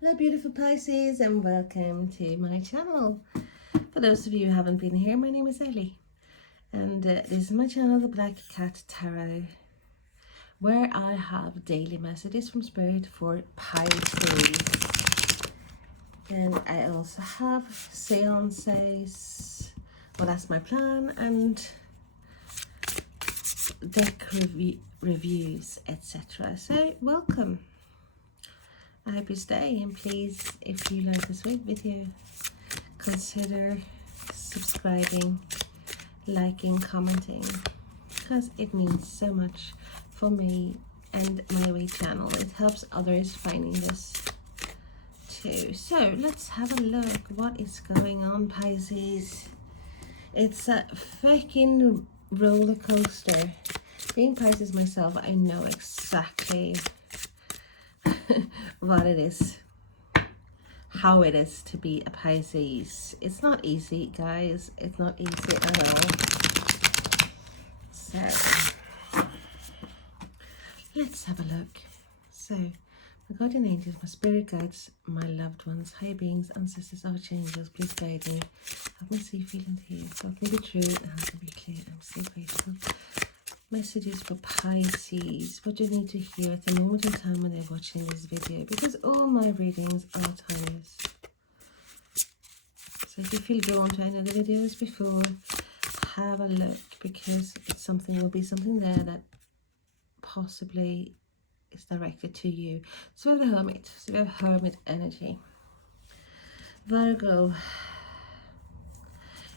Hello beautiful Pisces and welcome to my channel. For those of you who haven't been here, my name is Ellie and this is my channel, the Black Cat Tarot, where I have daily messages from Spirit for Pisces. And I also have seances, well that's my plan, and deck reviews, etc. So welcome. I hope you stay, and please, if you like this video, consider subscribing, liking, commenting, because it means so much for me and my wee channel. It helps others finding this too. So let's have a look. What is going on, Pisces? It's a freaking roller coaster. Being Pisces myself, I know exactly what it is, how it is to be a Pisces. It's not easy, guys. It's not easy at all. So let's have a look. So my guardian angels, my spirit guides, my loved ones, higher beings, ancestors, archangels, please guide me. Help me see, feel and hear. Help me be true and help me be clear. I'm so grateful. Messages for Pisces. What do you need to hear at the moment in time when they're watching this video? Because all my readings are timeless. So if you feel drawn to any of the videos before, have a look, because it's something, will be something there that possibly is directed to you. So we have the Hermit. So we have Hermit energy. Virgo.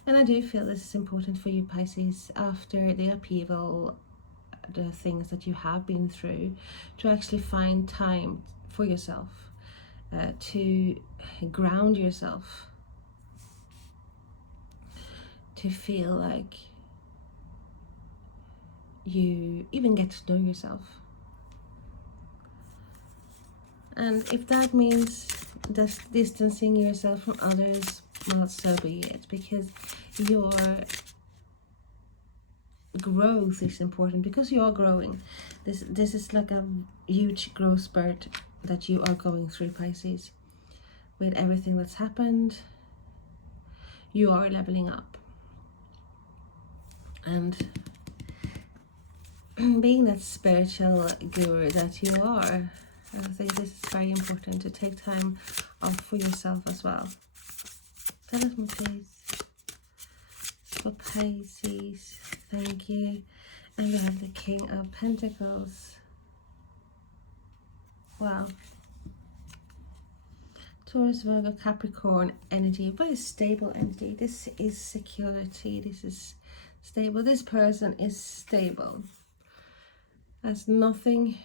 And I do feel this is important for you, Pisces, after the upheaval, the things that you have been through, to actually find time for yourself, to ground yourself, to feel like you even get to know yourself. And if that means just distancing yourself from others, well, so be it, because your growth is important, because you are growing. This is like a huge growth spurt that you are going through, Pisces. With everything that's happened, you are leveling up. And being that spiritual guru that you are, I think this is very important, to take time off for yourself as well. Tell us more, please. For Pisces, thank you. And we have the King of Pentacles. Wow. Taurus, Virgo, Capricorn energy, very stable energy. This is security. This is stable. This person is stable. Has nothing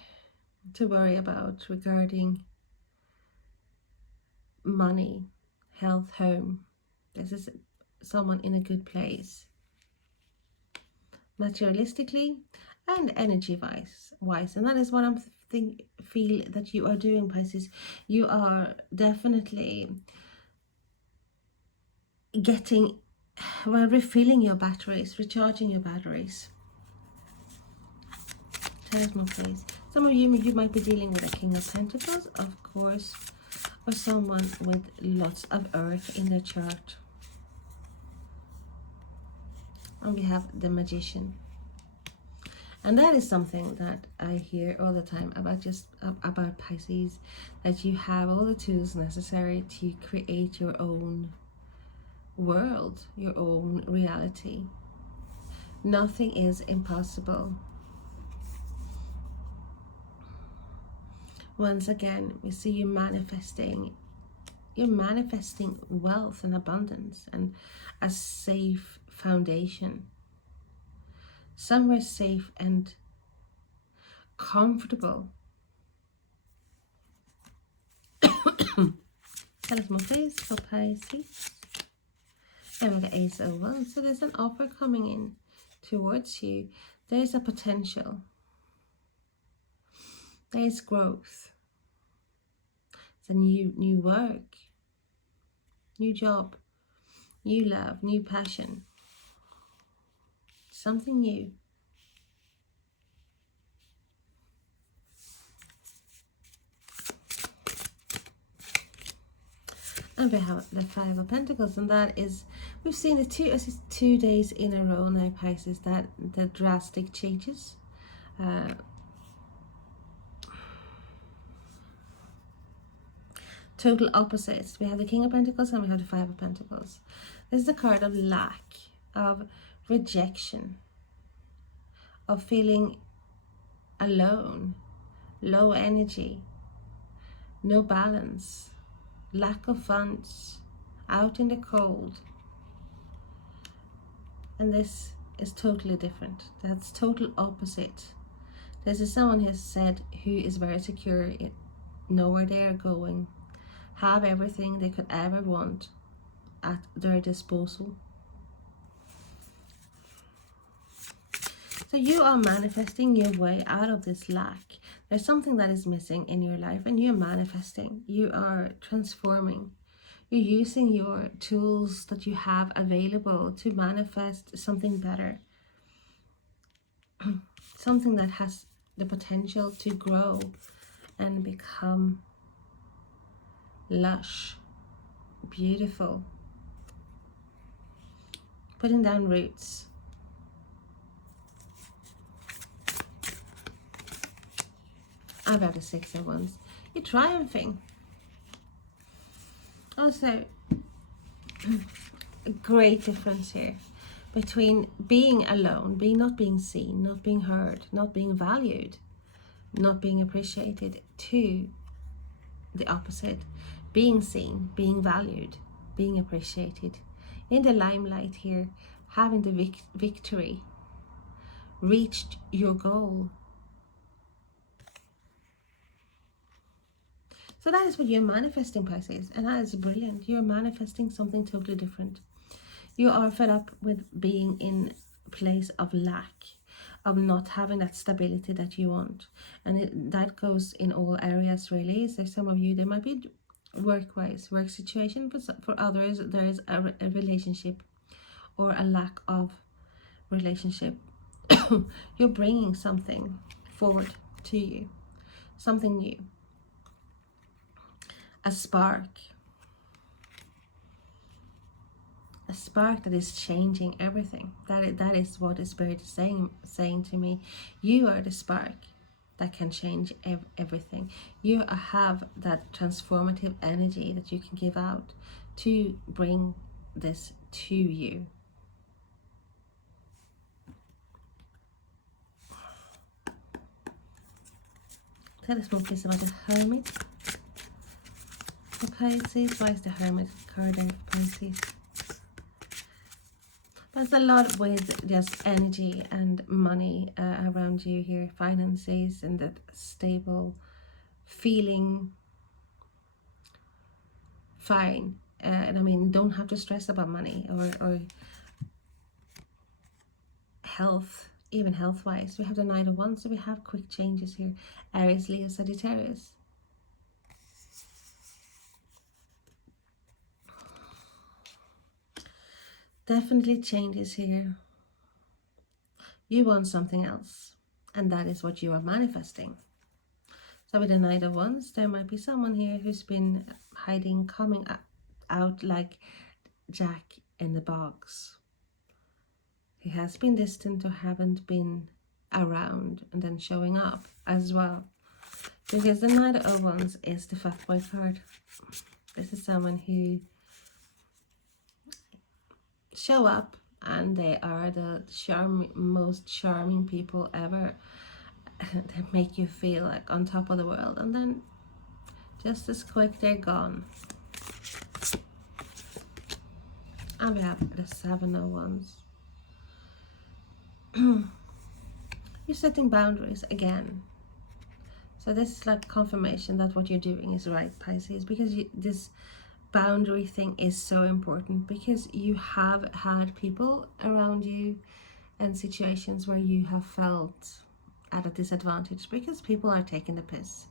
to worry about regarding money, health, home. This is someone in a good place, materialistically and energy wise. And that is what I'm feel that you are doing, Pisces. You are definitely getting, well, refilling your batteries, recharging your batteries. Tell us more, please. Some of you might be dealing with a King of Pentacles, of course, or someone with lots of earth in their chart. And we have the Magician. And that is something that I hear all the time about Pisces, that you have all the tools necessary to create your own world, your own reality. Nothing is impossible. Once again, we see you manifesting. You're manifesting wealth and abundance and a safe foundation. Somewhere safe and comfortable. Tell us more, please, for Pisces. And with the Ace of Wands, so there's an offer coming in towards you. There's a potential. There's growth. It's a new work, new job, new love, new passion. Something new. And we have the Five of Pentacles, and that is, we've seen it 2 days in a row now, Pisces, that the drastic changes. Total opposites. We have the King of Pentacles and we have the Five of Pentacles. This is the card of lack, of rejection, of feeling alone, low energy, no balance, lack of funds, out in the cold. And this is totally different. That's total opposite. This is someone who said, who is very secure, know where they are going, have everything they could ever want at their disposal. So you are manifesting your way out of this lack. There's something that is missing in your life, and you're manifesting. You are transforming. You're using your tools that you have available to manifest something better. Something that has the potential to grow and become lush, beautiful. Putting down roots. I've had the Six of Wands. You're triumphing. Also, a great difference here between being alone, not being seen, not being heard, not being valued, not being appreciated, to the opposite, being seen, being valued, being appreciated, in the limelight here, having the victory, reached your goal. So that is what you're manifesting, Pisces, and that is brilliant. You're manifesting something totally different. You are fed up with being in a place of lack, of not having that stability that you want. And that goes in all areas, really. So some of you, there might be work-wise, work situation. For others, there is a relationship or a lack of relationship. You're bringing something forward to you, something new. A spark that is changing everything. That is what the Spirit is saying to me. You are the spark that can change everything. You have that transformative energy that you can give out to bring this to you. Tell us more, please, about the Hermit. For Pisces, why is the Hermit card there for Pisces? There's a lot with just energy and money around you here, finances, and that stable feeling fine. And I mean, don't have to stress about money or health, even health-wise. We have the Knight of Wands, so we have quick changes here. Aries, Leo, Sagittarius. Definitely changes here. You want something else, and that is what you are manifesting. So with the Knight of Wands, there might be someone here who's been hiding, coming out like Jack in the box. He has been distant or haven't been around, and then showing up as well. Because the Knight of Wands is the fuckboy card. This is someone who show up and they are the most charming people ever. They make you feel like on top of the world, and then just as quick they're gone. And we have the Seven of Wands. You're setting boundaries again. So this is like confirmation that what you're doing is right, Pisces, because this boundary thing is so important, because you have had people around you and situations where you have felt at a disadvantage because people are taking the piss.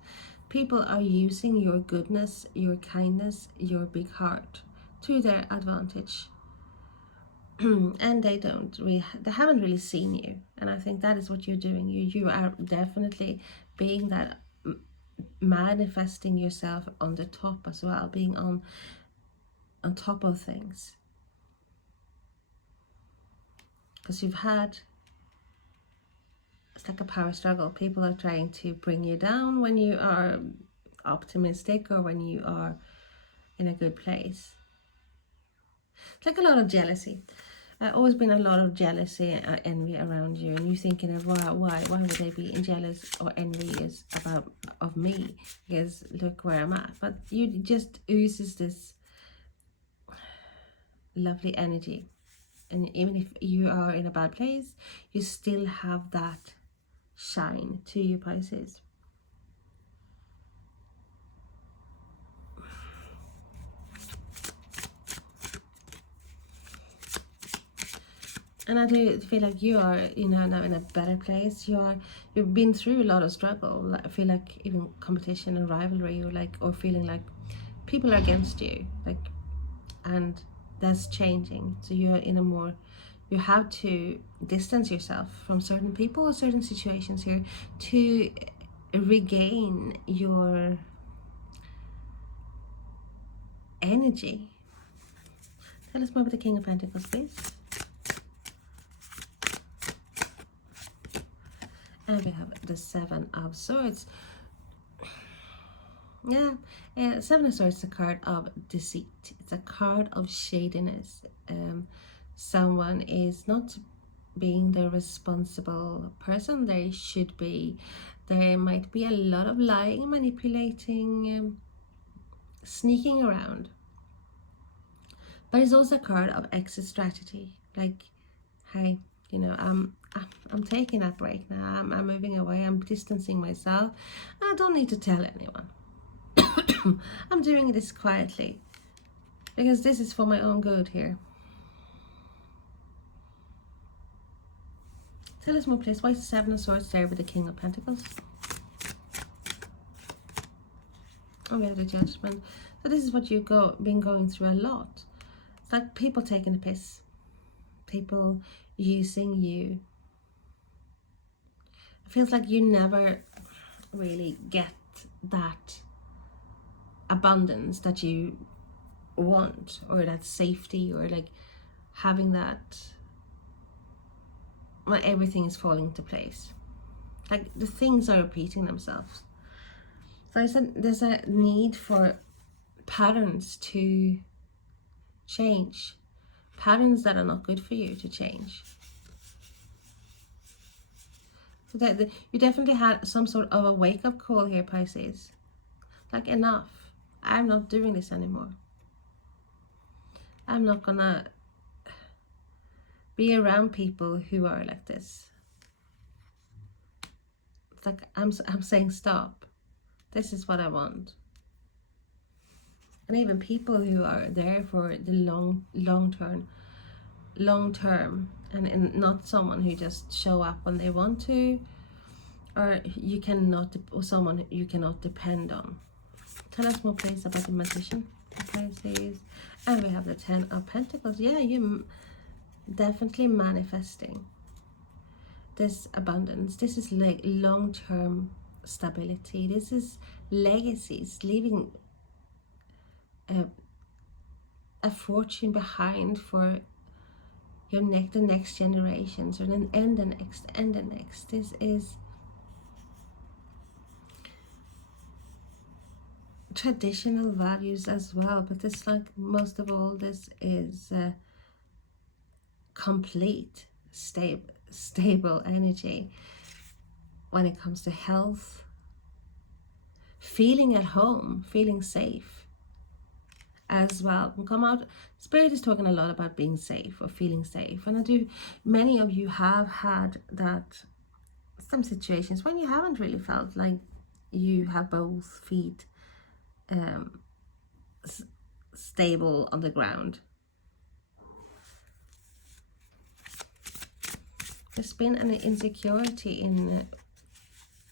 People are using your goodness, your kindness, your big heart to their advantage. And they haven't really seen you, and I think that is what you're doing. You are definitely being that, manifesting yourself on the top as well, being on on top of things, because you've had, it's like a power struggle. People are trying to bring you down when you are optimistic or when you are in a good place. It's like a lot of jealousy. Always been a lot of jealousy and envy around you, and you thinking of why would they be jealous or envious of me, because look where I'm at. But you just oozes this lovely energy, and even if you are in a bad place, you still have that shine to you, Pisces. And I do feel like you are, now in a better place. You've been through a lot of struggle. I feel like even competition and rivalry, or feeling like people are against you, and that's changing. So you're in a more, you have to distance yourself from certain people or certain situations here to regain your energy. Tell us more about the King of Pentacles, please. And we have the Seven of Swords. Yeah, Seven of Swords is a card of deceit. It's a card of shadiness. Someone is not being the responsible person they should be. There might be a lot of lying, manipulating, sneaking around. But it's also a card of exit strategy. Like, hey, I'm taking that break now. I'm moving away. I'm distancing myself. I don't need to tell anyone. I'm doing this quietly because this is for my own good here. Tell us more, please. Why is the Seven of Swords there with the King of Pentacles? Oh, we have the Judgment. So this is what you've been going through a lot. It's like people taking a piss. People using you. It feels like you never really get that abundance that you want, or that safety, or like having that when everything is falling into place. Like the things are repeating themselves. So I said there's a need for patterns to change. Patterns that are not good for you to change. So that you definitely had some sort of a wake-up call here, Pisces. Like, enough. I'm not doing this anymore. I'm not gonna be around people who are like this. It's like I'm saying stop. This is what I want. And even people who are there for the long term, and not someone who just show up when they want to, or someone you cannot depend on. Tell us more, please, about the Magician, Pisces. And we have the Ten of Pentacles. Yeah, you definitely manifesting this abundance. This is like long-term stability. This is legacies, leaving a fortune behind for the next generations, and the next. This is traditional values as well, but this, like most of all, this is complete stable energy when it comes to health, feeling at home, feeling safe as well. Come out, Spirit is talking a lot about being safe or feeling safe, and many of you have had that, some situations when you haven't really felt like you have both feet stable on the ground. There's been an insecurity in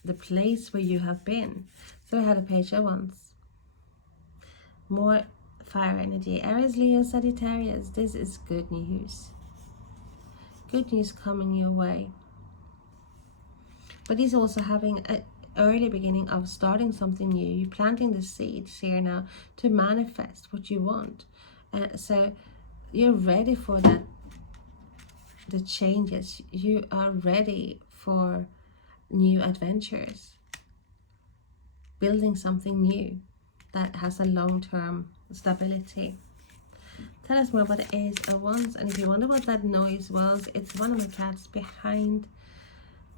the place where you have been. So I had a Page of Wands. More fire energy. Aries, Leo, Sagittarius. This is good news. Good news coming your way. But he's also having an early beginning of starting something new. You're planting the seeds here now to manifest what you want. So you're ready for that, the changes. You are ready for new adventures, building something new that has a long-term stability. Tell us more about the Ace of Wands. And if you wonder what that noise was, it's one of my cats behind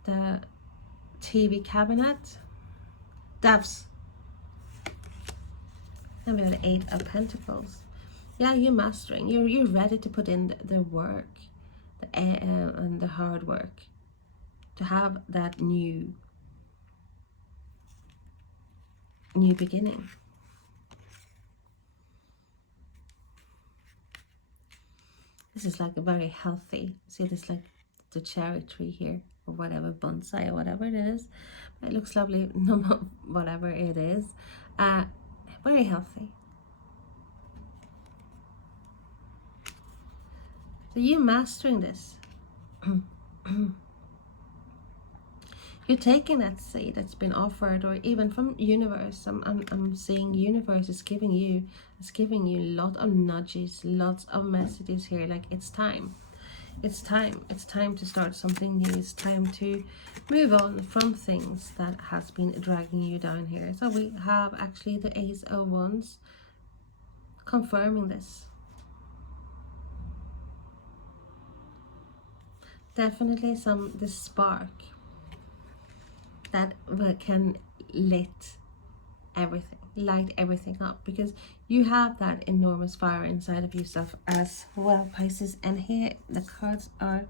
the TV cabinet. Doves. And we have the Eight of Pentacles. Yeah, you're mastering. You're ready to put in the work, and the hard work to have that new beginning. This is like a very healthy. See, this like the cherry tree here, or whatever, bonsai or whatever it is. It looks lovely. No, whatever it is, very healthy. So you're mastering this. You're taking that seed that's been offered, or even from universe. I'm seeing universe is giving you, a lot of nudges, lots of messages here. Like it's time. It's time to start something new. It's time to move on from things that has been dragging you down here. So we have actually the Ace of Wands confirming this. Definitely the spark that can light everything up, because you have that enormous fire inside of yourself as well, Pisces. And here the cards are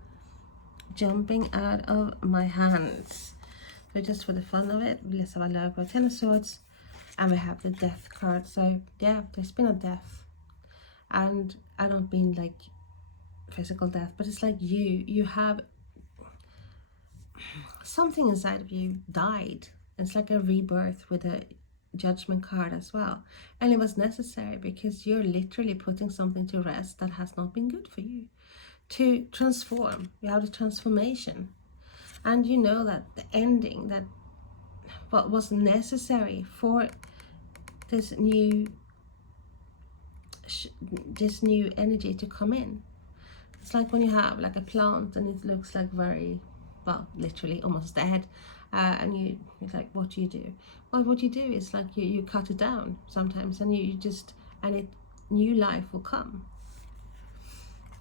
jumping out of my hands. So just for the fun of it, let's have a look at Ten of Swords, and we have the Death card. So yeah, there's been a death, and I don't mean like physical death, but it's like you have something inside of you died. It's like a rebirth with a Judgment card as well, and it was necessary because you're literally putting something to rest that has not been good for you, to transform. You have the transformation, and you know that the ending, that what was necessary for this new energy to come in. It's like when you have like a plant and it looks like very, well, literally almost dead, and it's like, what do you do? Well, what you do is like you cut it down sometimes, and new life will come.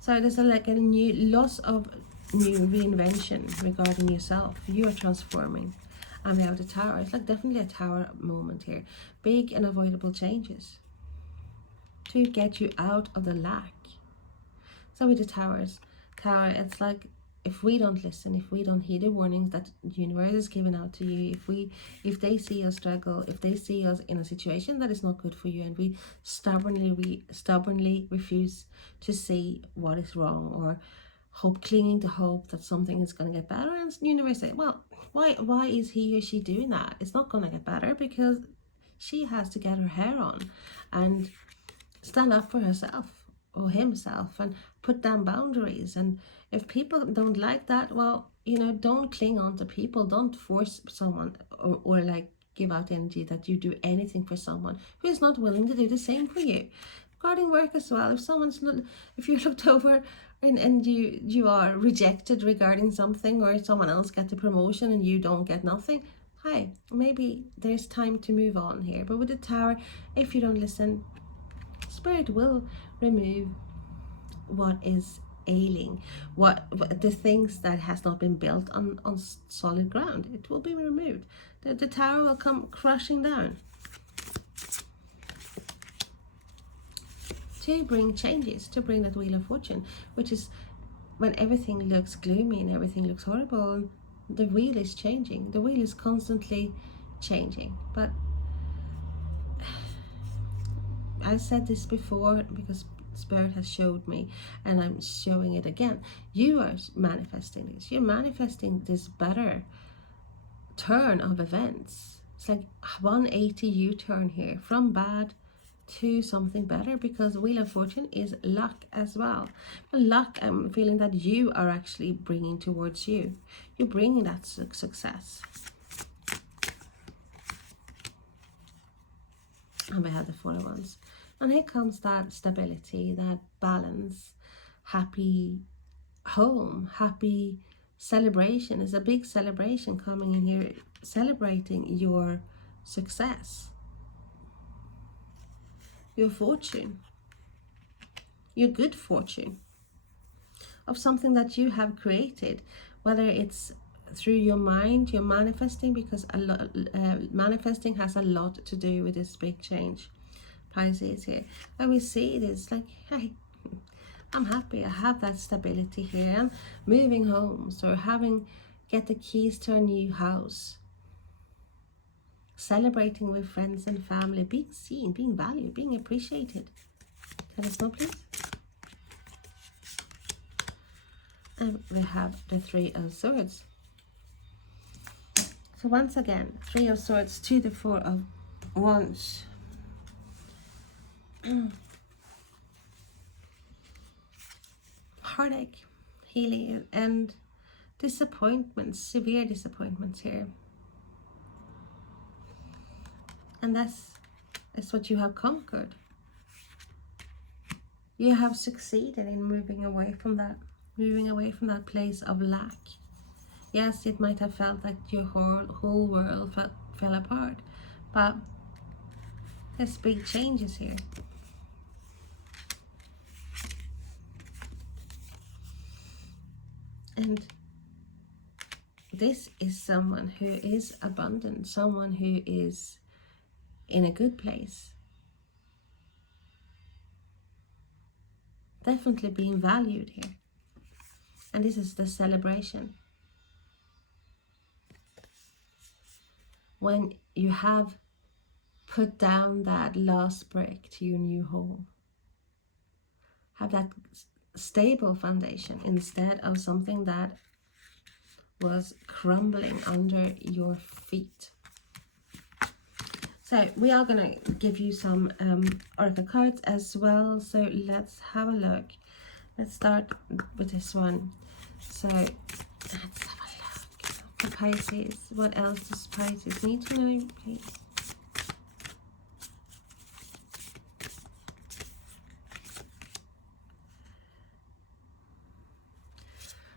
So there's like a new loss of new reinvention regarding yourself. You are transforming. And we have the Tower. It's like definitely a Tower moment here. Big and avoidable changes to get you out of the lack. So with the Tower, it's like, if we don't listen, if we don't heed the warnings that the universe is giving out to you, if they see us struggle, if they see us in a situation that is not good for you, and we stubbornly refuse to see what is wrong, or clinging to hope that something is going to get better, and the universe say, well, why is he or she doing that? It's not going to get better, because she has to get her hair on and stand up for herself or himself and put down boundaries. And if people don't like that, well, don't cling on to people. Don't force someone, or like give out energy that you do anything for someone who is not willing to do the same for you. Regarding work as well, if you're looked over and you are rejected regarding something, or someone else gets a promotion and you don't get nothing, hi, maybe there's time to move on here. But with the Tower, if you don't listen, Spirit will remove what is ailing, what the things that has not been built on solid ground. It will be removed. The Tower will come crushing down to bring changes, to bring that Wheel of Fortune, which is when everything looks gloomy and everything looks horrible. The wheel is changing. The wheel is constantly changing. But I said this before because Spirit has showed me, and I'm showing it again. You are manifesting this. You're manifesting this better turn of events. It's like 180 U-turn here, from bad to something better, because Wheel of Fortune is luck as well. But luck, I'm feeling that you are actually bringing towards you. You're bringing that success. And we have the Four of Wands. And here comes that stability, that balance, happy home, happy celebration. Is a big celebration coming in here, celebrating your success, your fortune, your good fortune of something that you have created, whether it's through your mind, you're manifesting, because a lot, manifesting has a lot to do with this big change, Pisces here. When we see it, it's like, hey, I'm happy, I have that stability here. I'm moving homes, or get the keys to a new house, celebrating with friends and family, being seen, being valued, being appreciated. Tell us more, please. And we have the Three of Swords. So once again, Three of Swords to the Four of Wands. Heartache, healing, and disappointments, severe disappointments here. And that's what you have conquered. You have succeeded in moving away from that place of lack. Yes, it might have felt like your whole world fell apart, but there's big changes here. And this is someone who is abundant, someone who is in a good place. Definitely being valued here. And this is the celebration. When you have put down that last brick to your new home. Have that stable foundation instead of something that was crumbling under your feet. So we are going to give you some oracle cards as well. So let's have a look. Let's start with this one. So let's have a look for Pisces. What else does Pisces need to know, please?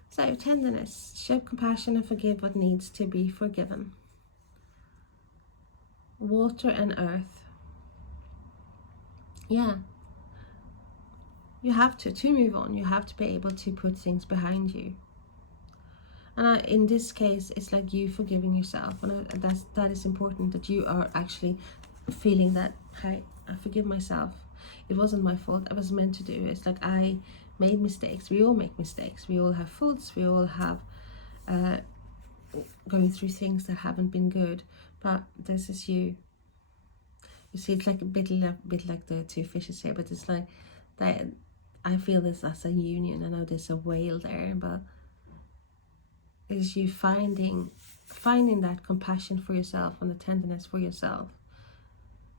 So tenderness, show compassion and forgive what needs to be forgiven. Water and earth. Yeah. You have to move on. You have to be able to put things behind you. And in this case, it's like you forgiving yourself. And that is important, that you are actually feeling that, hey, I forgive myself. It wasn't my fault. I was meant to do it. It's like I made mistakes. We all make mistakes. We all have faults. We all have going through things that haven't been good. But this is you. You see, it's like a bit like the two fishes here, but it's like that. I feel this as a union. I know there's a whale there, but it's you finding that compassion for yourself and the tenderness for yourself.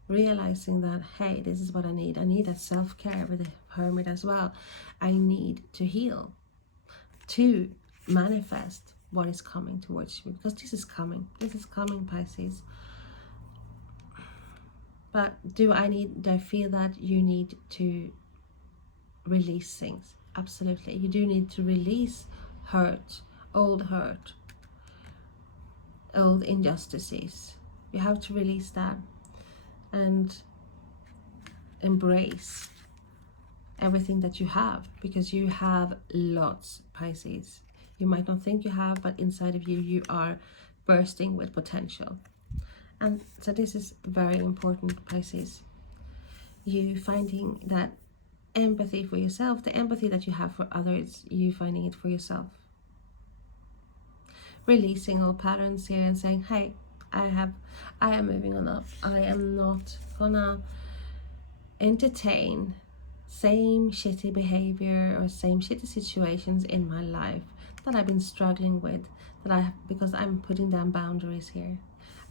Realizing that, hey, this is what I need. I need that self-care with the Hermit as well. I need to heal, to manifest what is coming towards you, because this is coming, Pisces. But do I feel that you need to release things? Absolutely. You do need to release hurt, old injustices. You have to release that and embrace everything that you have, because you have lots, Pisces. You might not think you have, but inside of you are bursting with potential. And so this is very important, Pisces. You finding that empathy for yourself, the empathy that you have for others, you finding it for yourself. Releasing all patterns here and saying, hey, I am moving on up. I am not gonna entertain same shitty behavior or same shitty situations in my life that I've been struggling with, because I'm putting down boundaries here.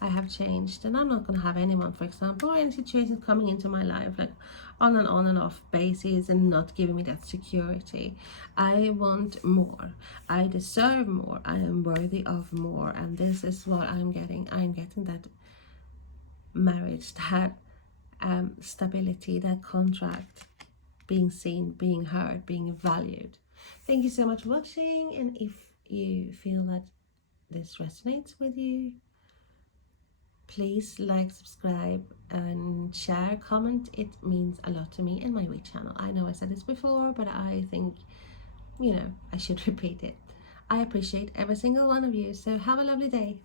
I have changed, and I'm not going to have anyone, for example, or any situations coming into my life like on and off basis and not giving me that security. I want more. I deserve more. I am worthy of more, and this is what I'm getting. I'm getting that marriage, that stability, that contract, being seen, being heard, being valued. Thank you so much for watching, and if you feel that this resonates with you, please like, subscribe and share, comment. It means a lot to me and my wee channel. I know I said this before, but I think, you know, I should repeat it. I appreciate every single one of you, so have a lovely day.